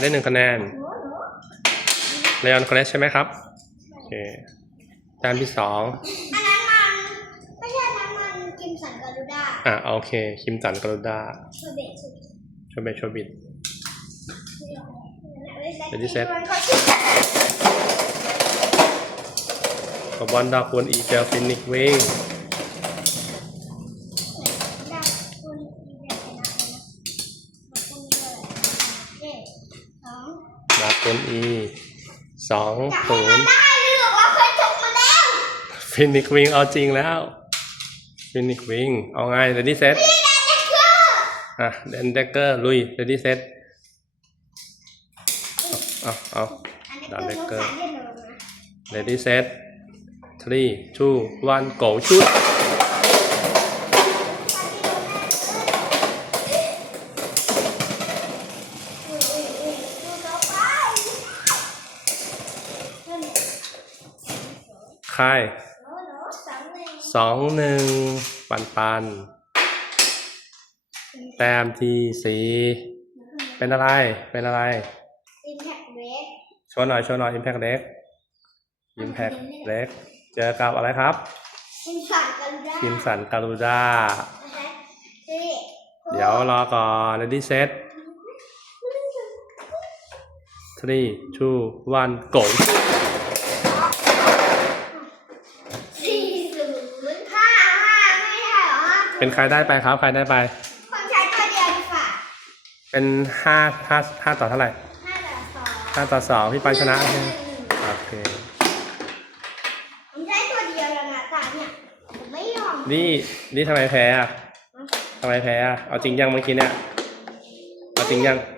ได้หนึ่งคะแนนหนูหนูเลออนคอเลสใช่ไหมครับโอเคแต้มที่สองอันนั้นมันไม่ใช่อันนั้นมันกิมสันการูด้าอะโอเค คิมสันกรุดาเชอร์เบตสุดโชเบโชบิดเดี๋ Ready, set กับบอลดาวคูณอีเจอฟินิกวิง รับผลอีสองศูนย์ฟินิกวิงเอาจริงแล้ว ฟินิกวิงเอาไงเรดดี้เซตอะเดนเดกเกอร์ลุยเรดดี้เซตเอาเอาดันเดกเกอร์เรดดี้เซตทรีชูวันโกชุด shoot ค่ายสองหนึ่งปันปัน แต้มที่สี่เป็นอะไร เป็นอะไรโชว์หน่อยโชว์หน่อย Impact เล็ก Impact เล็กเจอกับอะไรครับคิมสันการูด้าเดี๋ยวรอก่อน ready set three two one go สี่ศูนย์ห้าห้าไม่ใช่ เหรอเป็นใครได้ไปครับ ใครได้ไป คนใช้ตัวเดียวดีกว่าเป็นห้าห้าห้าต่อเท่าไหร่ห้าต่อสองห้าต่อสองพี่ปันชนะใช่ไหมโอเค ผมใช้ตัวเดียวแล้วนะตาเนี่ยผมไม่ยอมนี่นี่ทำไมแพ้อะทำไมแพ้อะเอาจริงยังเมื่อกี้เนี่ย เอาจริงยังเ